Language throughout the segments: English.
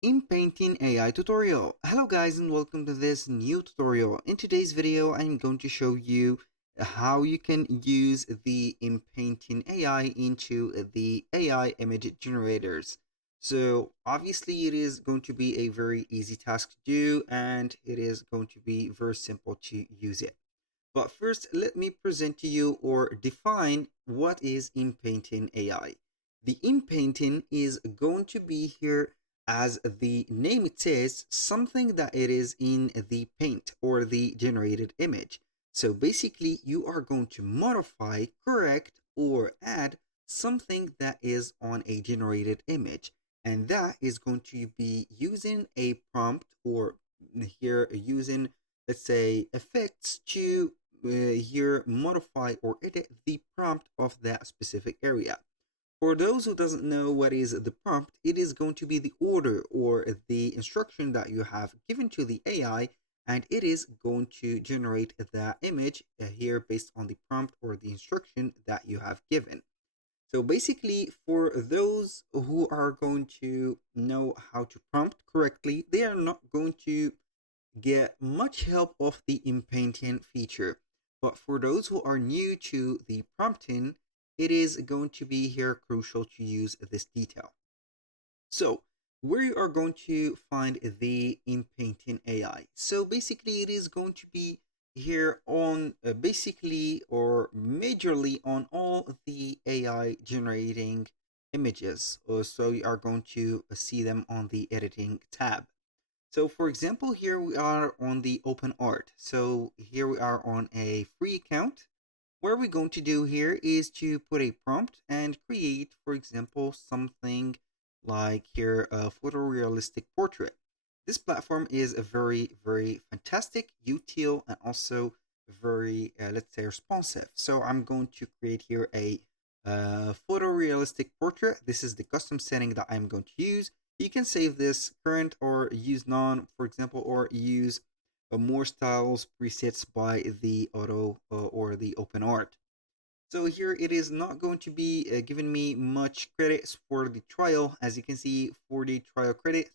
Inpainting AI tutorial. Hello guys and welcome to this new tutorial. In today's video I'm going to show you how you can use the Inpainting AI into the AI image generators. So obviously it is going to be a very easy task to do and it is going to be very simple to use it. But first, let me present to you or define what is Inpainting AI. The Inpainting is going to be here, as the name it says, something that it is in the paint or the generated image. So basically, you are going to modify, correct, or add something that is on a generated image. And that is going to be using a prompt, or here using, let's say, effects to here modify or edit the prompt of that specific area. For those who doesn't know what is the prompt, it is going to be the order or the instruction that you have given to the AI, and it is going to generate that image here based on the prompt or the instruction that you have given. So basically, for those who are going to know how to prompt correctly, they are not going to get much help of the inpainting feature. But for those who are new to the prompting, it is going to be here crucial to use this detail. So where you are going to find the Inpainting AI. So basically it is going to be here on basically or majorly on all the AI generating images. So you are going to see them on the editing tab. So for example, here we are on the open art. So here we are on a free account. What we're going to do here is to put a prompt and create, for example, something like here a photorealistic portrait. This platform is a very fantastic, util, and also very, let's say, responsive. So I'm going to create here a photorealistic portrait. This is the custom setting that I'm going to use. You can save this current or use none, for example, or use more styles presets by the auto or the open art. So here it is not going to be giving me much credits for the trial. As you can see, for the trial credit,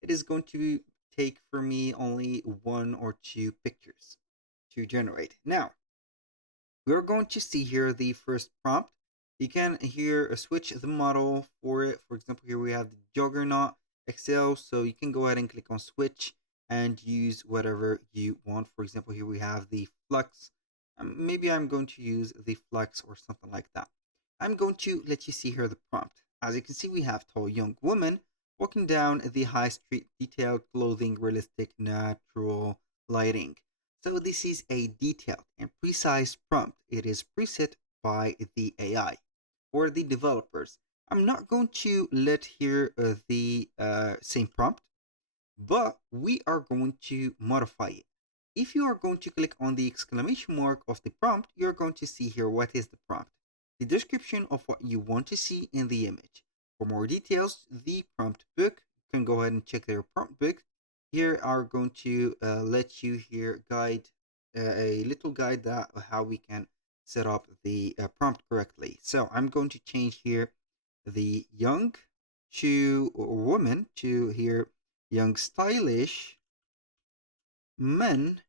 it is going to take for me only 1 or 2 pictures to generate. Now, we're going to see here the first prompt. You can here switch the model for it. For example, here we have the Juggernaut XL. So you can go ahead and click on switch and use whatever you want. For example, here we have the Flux. Maybe I'm going to use the Flux or something like that. I'm going to let you see here the prompt. As you can see, we have tall young woman walking down the high street, detailed clothing, realistic, natural lighting. So this is a detailed and precise prompt. It is preset by the AI or the developers. I'm not going to let here the same prompt, but we are going to modify it. If you are going to click on the exclamation mark of the prompt, you're going to see here what is the prompt, the description of what you want to see in the image. For more details, the prompt book, you can go ahead and check their prompt book. Here are going to let you here guide a little guide that how we can set up the prompt correctly. So I'm going to change here the young to woman to here young stylish men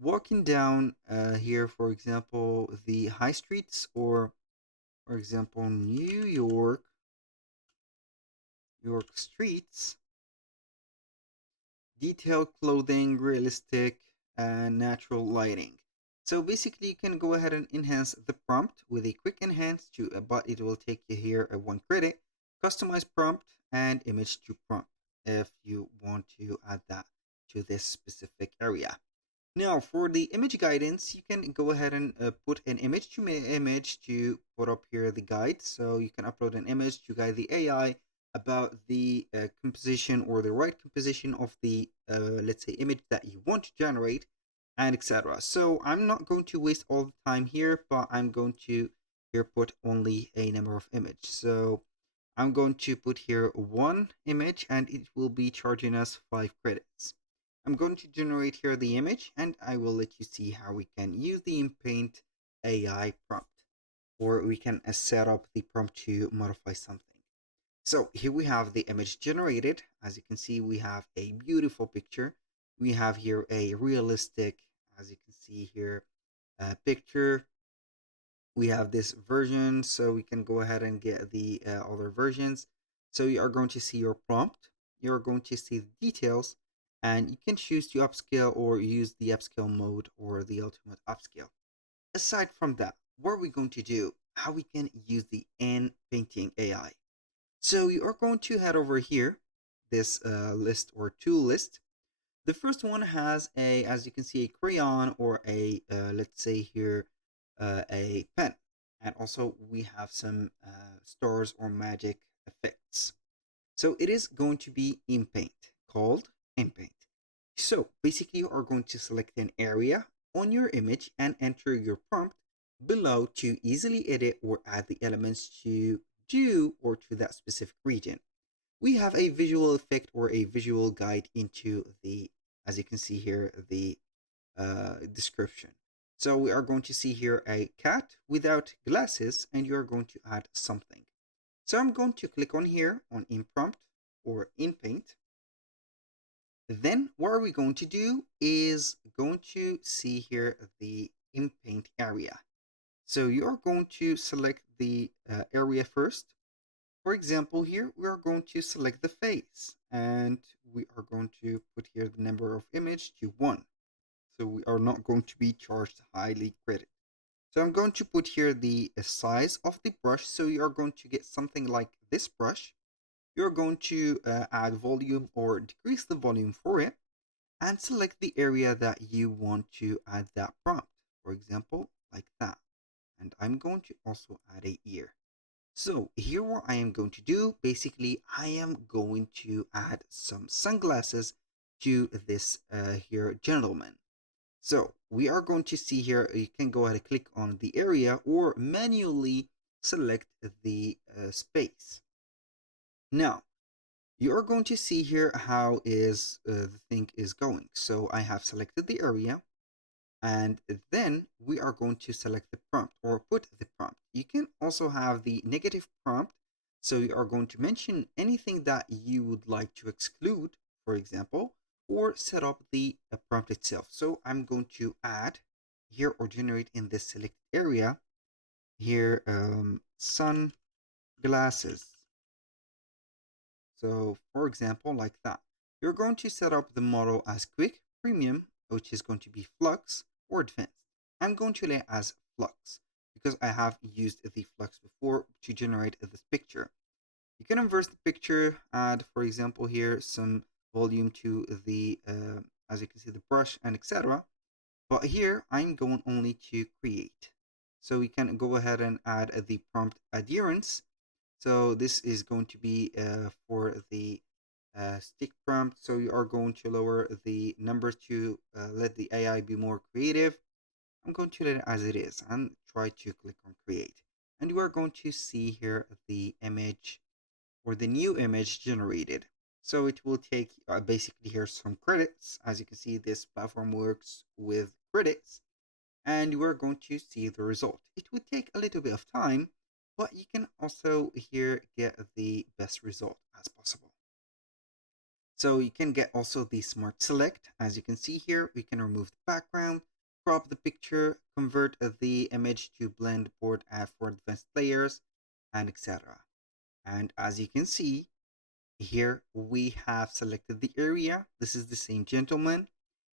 walking down here, for example, the high streets, or for example, York streets, detailed clothing, realistic, and natural lighting. So basically, you can go ahead and enhance the prompt with a quick enhance to, but it will take you here a 1 credit, customize prompt, and image to prompt if you want to add that to this specific area. Now, for the image guidance, you can go ahead and put an image to put up here the guide. So you can upload an image to guide the AI about the composition or the right composition of the, let's say, image that you want to generate, and etc. So I'm not going to waste all the time here, but I'm going to here put only a number of images. So I'm going to put here 1 image and it will be charging us 5 credits. I'm going to generate here the image and I will let you see how we can use the Inpaint AI prompt, or we can set up the prompt to modify something. So here we have the image generated. As you can see, we have a beautiful picture. We have here a realistic, as you can see here, picture. We have this version, so we can go ahead and get the other versions. So you are going to see your prompt. You're going to see the details, and you can choose to upscale or use the upscale mode or the ultimate upscale. Aside from that, what are we going to do? How we can use the Inpainting AI? So you are going to head over here, this list or tool list. The first one has a, as you can see, a crayon or a, let's say here, a pen. And also we have some stars or magic effects. So it is going to be Inpaint, called Inpaint. So basically you are going to select an area on your image and enter your prompt below to easily edit or add the elements to do or to that specific region. We have a visual effect or a visual guide into the, as you can see here, the description. So we are going to see here a cat without glasses, and you're going to add something. So I'm going to click on here on InPrompt or InPaint. Then what are we going to do is going to see here the InPaint area. So you're going to select the area first. For example, here we are going to select the face, and we are going to put here the number of image to 1. So we are not going to be charged highly credit. So I'm going to put here the size of the brush. So you are going to get something like this brush. You're going to add volume or decrease the volume for it, and select the area that you want to add that prompt. For example, like that. And I'm going to also add a ear. So here what I am going to do, basically I am going to add some sunglasses to this here gentleman. So we are going to see here, you can go ahead and click on the area or manually select the space. Now, you are going to see here how is the thing is going. So I have selected the area, and then we are going to select the prompt or put the prompt. You can also have the negative prompt. So you are going to mention anything that you would like to exclude, for example, or set up the prompt itself. So I'm going to add here or generate in this select area here sunglasses. So for example, like that. You're going to set up the model as quick, premium, which is going to be flux, or advanced. I'm going to lay it as flux because I have used the flux before to generate this picture. You can inverse the picture, add, for example, here some volume to the, as you can see, the brush and etc. But here I'm going only to create. So we can go ahead and add the prompt adherence. So this is going to be for the stick prompt. So you are going to lower the numbers to let the AI be more creative. I'm going to let it as it is and try to click on create. And you are going to see here the image or the new image generated. So it will take basically here some credits. As you can see, this platform works with credits, and you are going to see the result. It would take a little bit of time, but you can also here get the best result as possible. So you can get also the smart select. As you can see here, we can remove the background, crop the picture, convert the image to blend board add for advanced layers, and etc. And as you can see here, we have selected the area. This is the same gentleman.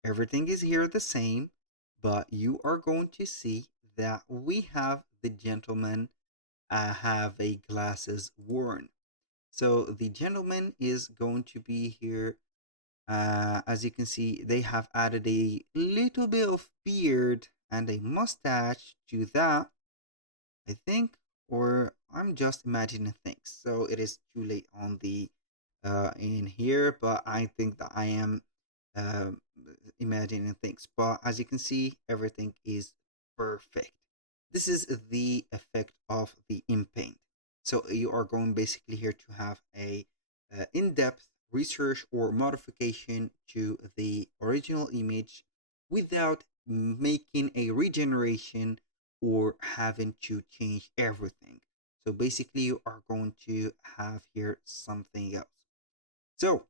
Everything is here the same, but you are going to see that we have the gentleman have a glasses worn. So the gentleman is going to be here. As you can see, they have added a little bit of beard and a mustache to that, I think, or I'm just imagining things. So it is too late on the in here, but I think that I am uh, imagining things. But as you can see, everything is perfect. This is the effect of the Inpaint. So you are going basically here to have a in-depth research or modification to the original image without making a regeneration or having to change everything. So basically, you are going to have here something else. So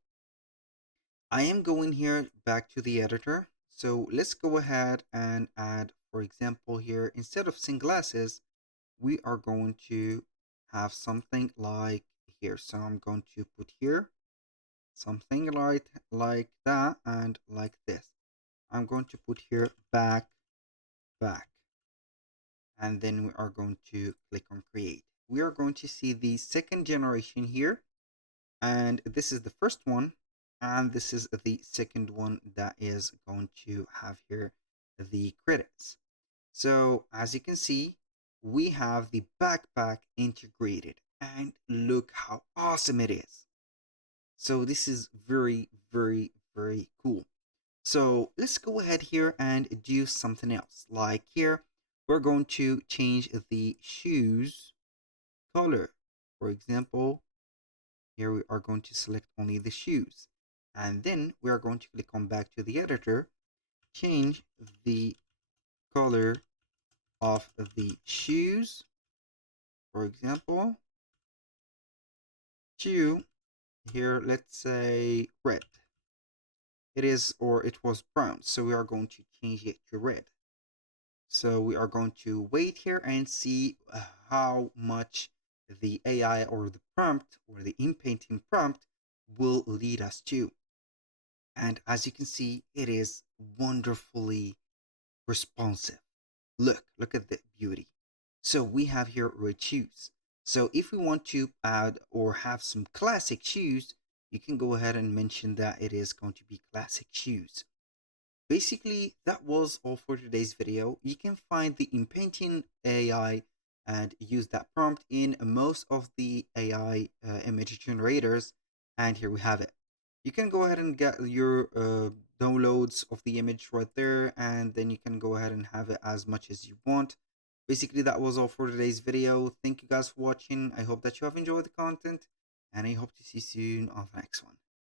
I am going here back to the editor. So let's go ahead and add, for example, here, instead of sunglasses, we are going to have something like here. So I'm going to put here something like that and like this. I'm going to put here back, back, and then we are going to click on create. We are going to see the second generation here, and this is the first one, and this is the second one that is going to have here the credits. So as you can see, we have the backpack integrated, and look how awesome it is. So this is very, very, very cool. So let's go ahead here and do something else. Like here, we're going to change the shoes color. For example, here we are going to select only the shoes. And then we are going to click on back to the editor, change the color of the shoes. For example, to here, let's say red. It is, or it was brown. So we are going to change it to red. So we are going to wait here and see how much the AI or the prompt or the inpainting prompt will lead us to. And as you can see, it is wonderfully responsive. Look at the beauty. So we have here red shoes. So if we want to add or have some classic shoes, you can go ahead and mention that it is going to be classic shoes. Basically, that was all for today's video. You can find the Inpainting AI and use that prompt in most of the AI image generators. And here we have it. You can go ahead and get your downloads of the image right there, and then you can go ahead and have it as much as you want. Basically, that was all for today's video. Thank you guys for watching. I hope that you have enjoyed the content, and I hope to see you soon on the next one.